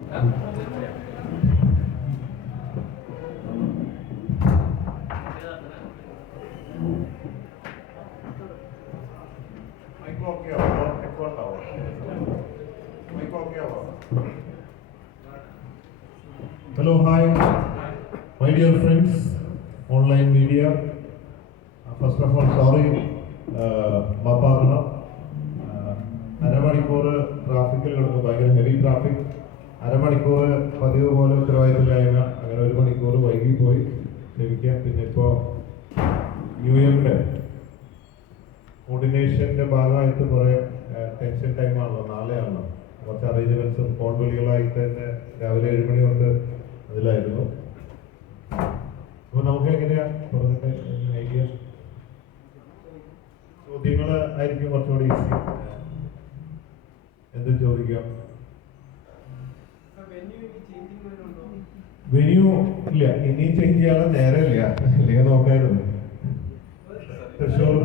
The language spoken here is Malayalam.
Hello, hi, my dear friends, online media. First of all, sorry, Mapagana. അരമണിക്കൂർ ട്രാഫിക്കിൽ കിടന്നു, ഭയങ്കര ഹെവി ട്രാഫിക്. അരമണിക്കൂർ പതിവ് പോലെ ഉത്തരവാദിത്തമില്ലായ്മ, അങ്ങനെ 1 മണിക്കൂർ വൈകിപ്പോയി, ക്ഷമിക്കാം. പിന്നെ ഇപ്പോൾ ന്യൂ ഇയറിൻ്റെ കോർഡിനേഷൻ്റെ ഭാഗമായിട്ട് കുറേ ടെൻഷൻ ടൈമാണല്ലോ, നാളെയാണല്ലോ. കുറച്ച് അറേഞ്ച്മെൻറ്റ്സും ഫോൺ വിളികളായിട്ട് തന്നെ രാവിലെ 7 മണി തൊട്ട് അതിലായിരുന്നു. അപ്പോൾ നമുക്ക് എങ്ങനെയാണ് പറഞ്ഞിട്ട് ഐഡിയ ചോദ്യങ്ങൾ ആയിരിക്കും കുറച്ചുകൂടി ഈസി. എന്തും ചോദിക്കാം. വെന്യൂ ഇല്ല, ഇനി ചേഞ്ച് ചെയ്യാനുള്ള നേരമില്ല, ഇല്ലെങ്കിൽ നോക്കായിരുന്നു. തൃശ്ശൂർ